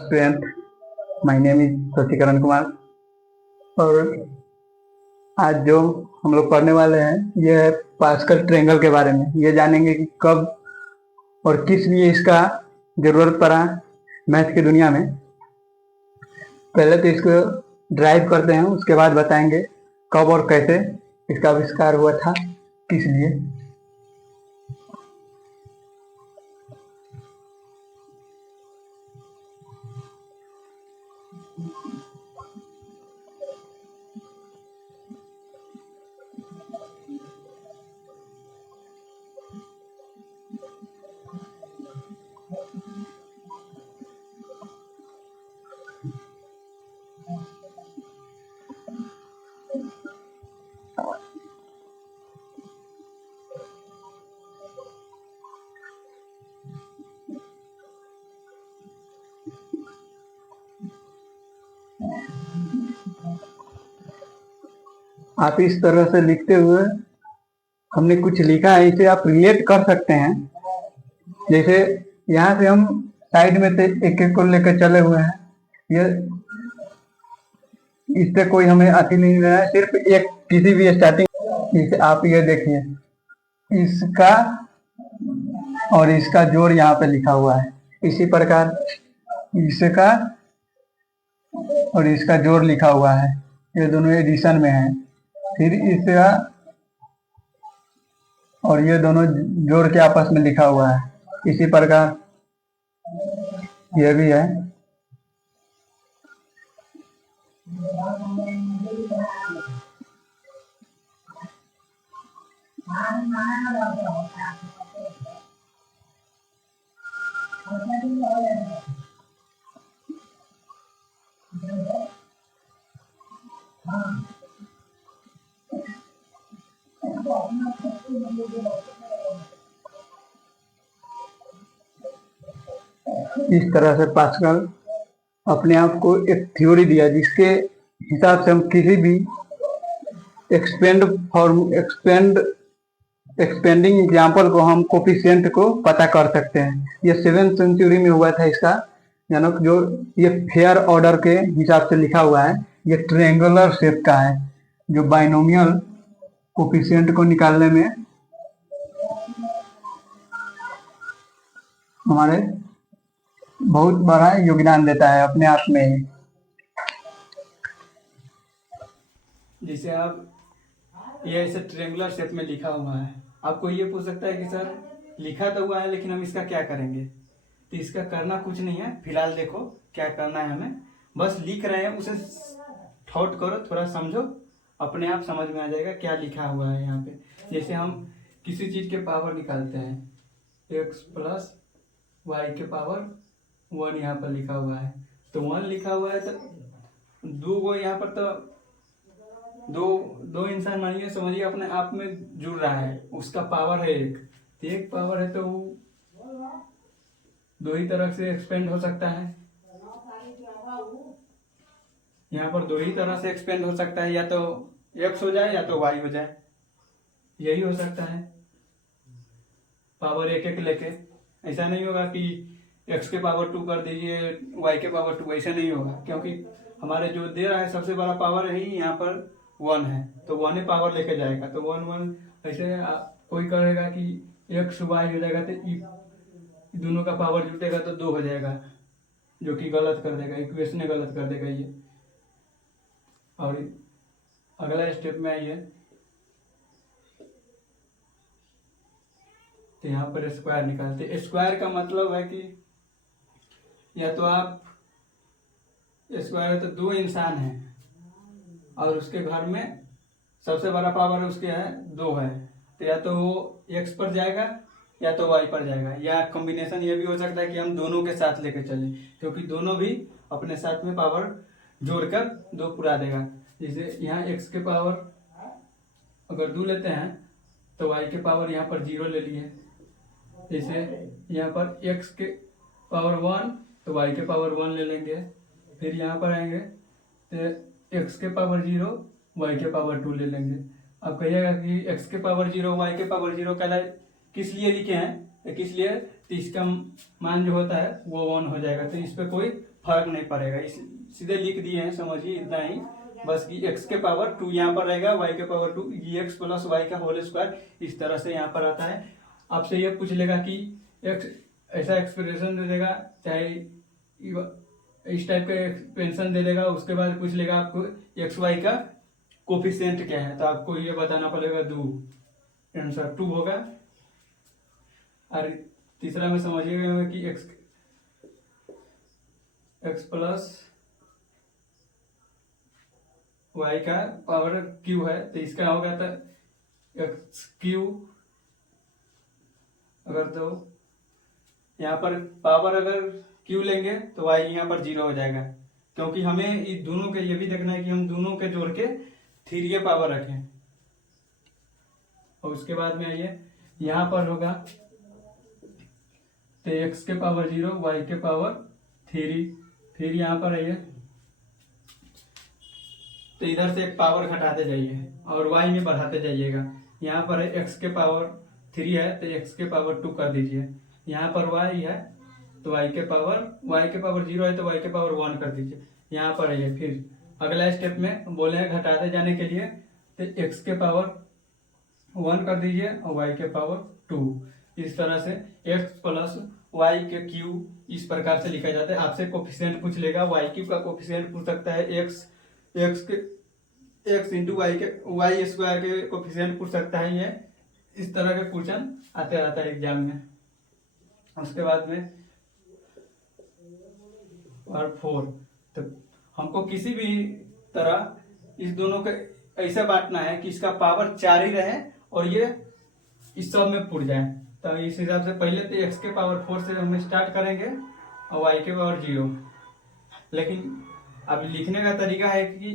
Student, my name is Shashikiran Kumar. और आज जो हम लोग पढ़ने वाले हैं ये है पास्कल ट्रायंगल के बारे में। ये जानेंगे कि कब और किस लिए इसका जरूरत पड़ा मैथ की दुनिया में। पहले तो इसको ड्राइव करते हैं, उसके बाद बताएंगे कब और कैसे इसका आविष्कार हुआ था, किस लिए। आप इस तरह से लिखते हुए हमने कुछ लिखा है, इसे आप रिलेट कर सकते हैं। जैसे यहाँ से हम साइड में से एक एक को लेकर चले हुए हैं, ये इससे कोई हमें अति नहीं लेना है, सिर्फ एक किसी भी स्टार्टिंग। इसे आप ये देखिए, इसका और इसका जोड़ यहाँ पे लिखा हुआ है। इसी प्रकार इसका और इसका जोड़ लिखा हुआ है, ये दोनों एडिशन में है। फिर इसका और ये दोनों जोड़ के आपस में लिखा हुआ है। इसी प्रकार ये भी है। इस तरह से पास्कल अपने आप को एक थ्योरी दिया जिसके हिसाब से हम किसी भी एक्सपेंडिंग एग्जाम्पल को, हम कोफिशिएंट को पता कर सकते हैं। ये 7th सेंचुरी में हुआ था इसका, यानी जो ये फेयर ऑर्डर के हिसाब से लिखा हुआ है। ये ट्रायंगुलर शेप का है, जो बाइनोमियल कोफिशिएंट को निकालने में हमारे बहुत बड़ा योगदान देता है अपने आप में ही। जैसे आप ये ऐसे ट्रायंगुलर शेप में लिखा हुआ है, आपको ये पूछ सकता है कि सर लिखा तो हुआ है लेकिन हम इसका क्या करेंगे। तो इसका करना कुछ नहीं है, फिलहाल देखो क्या करना है। हमें बस लिख रहे हैं, उसे थॉट करो, थोड़ा समझो, अपने आप समझ में आ जाएगा क्या लिखा हुआ है यहाँ पे। जैसे हम किसी चीज के पावर निकालते हैं, x + y के पावर 1 यहाँ पर लिखा हुआ है, तो 1 लिखा हुआ है, तो दो गो यहाँ पर तो दो इंसान मानिए, समझिए अपने आप में जुड़ रहा है, उसका पावर है एक, तो एक पावर है तो वो दो ही तरह से एक्सपेंड हो सकता है। यहाँ पर दो ही तरह से एक्सपेंड हो सकता है, या तो x हो जाए या तो y हो जाए, यही हो सकता है। पावर एक एक लेके ऐसा नहीं होगा कि x के पावर 2 कर दीजिए, y के पावर 2, ऐसा नहीं होगा, क्योंकि हमारे जो दे रहा है सबसे बड़ा पावर है ही यहाँ पर 1 है, तो 1 ही पावर लेके जाएगा। तो 1 1 ऐसे कोई कहेगा कि x y हो जाएगा, तो दोनों का पावर जुटेगा तो 2 हो जाएगा, जो कि गलत कर देगा, इक्वेशन गलत कर देगा ये। और अगला स्टेप में आइए, तो यहाँ पर स्क्वायर निकालते। स्क्वायर का मतलब है कि या तो आप स्क्वायर है तो 2 इंसान हैं और उसके घर में सबसे बड़ा पावर उसके है 2 है, तो या तो वो x पर जाएगा या तो y पर जाएगा, या कॉम्बिनेशन ये भी हो सकता है कि हम दोनों के साथ लेके चलें, क्योंकि दोनों भी अपने साथ में पावर जोड़कर 2 पुरा देगा। जैसे यहाँ x के पावर अगर 2 लेते हैं तो y के पावर यहाँ पर 0 ले लिए। जैसे यहाँ पर x के पावर 1 तो y के पावर 1 ले लेंगे। फिर यहाँ पर आएंगे तो x के पावर 0 y के पावर 2 ले लेंगे। अब कहिएगा कि x के पावर 0 y के पावर 0 किस लिए लिखे हैं, किस लिए, तो इसका मान जो होता है वो 1 हो जाएगा, तो इस पर कोई फर्क नहीं पड़ेगा, इस सीधे लिख दिए हैं, समझिए इतना ही बस कि x के पावर 2 यहाँ पर रहेगा, y के पावर 2, ये x प्लस वाई का होल स्क्वायर इस तरह से यहाँ पर आता है। आपसे ये पूछ लेगा कि x ऐसा एक्सप्रेशन दे देगा, चाहे इस टाइप का एक्सपेंशन दे देगा, उसके बाद पूछ लेगा आपको एक्स वाई का कोफिशिएंट क्या है, तो आपको ये बताना पड़ेगा 2, आंसर 2 होगा। और तीसरा में समझिएगा कि x प्लस वाई का पावर क्यू है, तो इसका होगा तो एक्स क्यू, अगर तो यहाँ पर पावर अगर क्यू लेंगे तो वाई यहाँ पर 0 हो जाएगा, क्योंकि हमें इस दोनों के ये भी देखना है कि हम दोनों के जोड़ के 3 पावर रखें। और उसके बाद में आइए यहाँ पर होगा तो x के पावर 0, y के पावर 3, फिर यहाँ पर आइए तो इधर से एक पावर घटाते जाइए और y में बढ़ाते जाइएगा। यहाँ पर x के पावर 3 है तो x के पावर 2 कर दीजिए, यहाँ पर y है तो y के पावर 0 है तो y के पावर 1 कर दीजिए। यहाँ पर आइए फिर अगला स्टेप में बोले हैं घटाते जाने के लिए, तो x के पावर 1 कर दीजिए और y के पावर 2। इस तरह से x प्लस y के क्यू इस प्रकार से लिखा जाता है। आपसे कोफिशिएंट पूछ लेगा, y क्यू का कोफिशिएंट पूछ सकता है, x इंटू वाई के वाई स्क्वायर के कोफिशिएंट पूछ सकता है। ये इस तरह के क्वेश्चन आते रहता है एग्जाम में। उसके बाद में और 4, तो हमको किसी भी तरह इस दोनों के ऐसा बांटना है कि इसका पावर 4 ही रहे और ये इस सब में पुर जाए। तो इस हिसाब से पहले तो x के पावर 4 से हम स्टार्ट करेंगे और y के पावर 0। लेकिन अब लिखने का तरीका है कि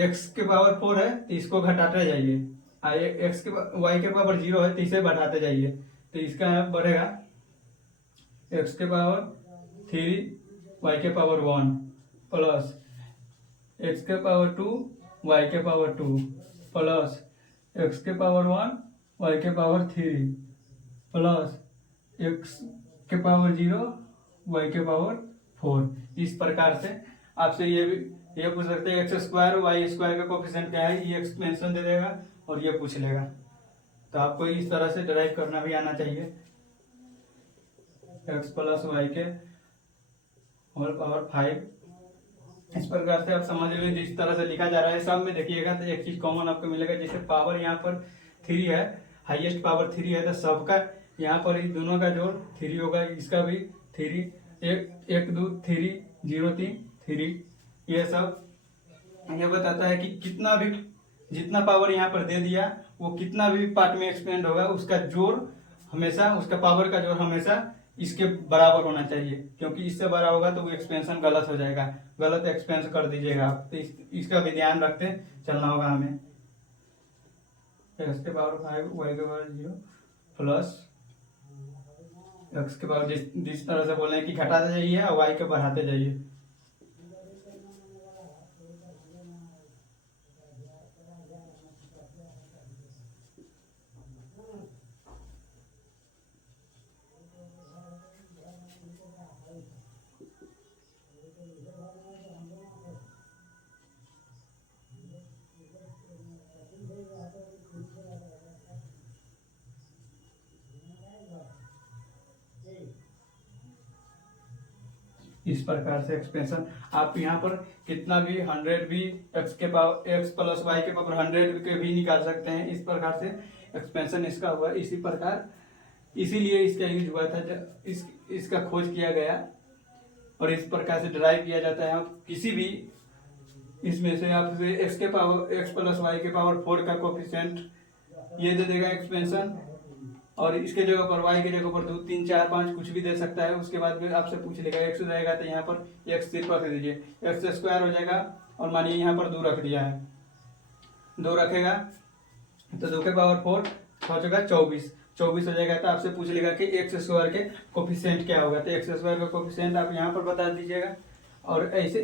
x के पावर 4 है तो इसको घटाते जाइए, y के पावर 0 है तो इसे बढ़ाते जाइए। तो इसका बढ़ेगा x के पावर 3, y के पावर 1 प्लस x के पावर 2, y के पावर 2 प्लस x के पावर 1, y के पावर 3 प्लस x के पावर 0, y के पावर 4। इस प्रकार से आपसे ये पूछ सकते हैं एक्स स्क्वायर वाई स्क्वायर का कोफिशिएंट क्या है, ये एक्सपेंशन दे देगा और ये पूछ लेगा। तो आपको इस तरह से डिराइव करना भी आना चाहिए, एक्स प्लस वाई के होल पावर 5। इस प्रकार से आप समझ लीजिए जिस तरह से लिखा जा रहा है। सब में देखिएगा तो एक चीज कॉमन आपको मिलेगा, जैसे पावर यहाँ पर 3 है, हाईएस्ट पावर 3 है, तो सबका यहाँ पर इस दोनों का जोड़ 3 होगा, इसका भी 3, 1 2 3 0 3 3। ये सब ये बताता है कि कितना भी जितना पावर यहाँ पर दे दिया वो कितना भी पार्ट में एक्सपेंड होगा, उसका जोड़ हमेशा, उसका पावर का जोड़ हमेशा इसके बराबर होना चाहिए, क्योंकि इससे बड़ा होगा तो वो एक्सपेंशन गलत हो जाएगा, गलत एक्सपेंस कर दीजिएगा आप। तो इसका भी ध्यान रखते चलना होगा हमें। एक्स के पावर 5, वाई के पावर 0 प्लस एक्स के पावर जिस तरह से बोल रहे हैं कि घटाते जाइए और वाई के बढ़ाते जाइए। इस प्रकार से एक्सपेंशन आप यहाँ पर कितना भी 100 भी एक्स प्लस वाई के पावर 100 के भी निकाल सकते हैं। इस प्रकार से एक्सपेंशन इसका हुआ। इसी प्रकार इसीलिए इसका यूज हुआ था जब इसका खोज किया गया और इस प्रकार से ड्राइव किया जाता है। आप किसी भी इसमें से आप एक्स प्लस वाई के पावर 4 का कोफिशिएंट ये दे देगा एक्सपेंशन, और इसके जगह पर y के जगह पर 2 3 4 5 कुछ भी दे सकता है। उसके बाद में आपसे पूछ लेगा x हो जाएगा तो यहाँ पर x सिर्फ रख दीजिए, एक्स स्क्वायर हो जाएगा। और मानिए यहाँ पर 2 रख दिया है, 2 रखेगा तो 2 के पावर 4 हो जाएगा 24 हो जाएगा। तो आपसे पूछ लेगा कि एक्स स्क्वायर के कोफिशिएंट क्या होगा, तो एक्स स्क्वायर का कोफिशिएंट आप यहाँ पर बता दीजिएगा। और ऐसे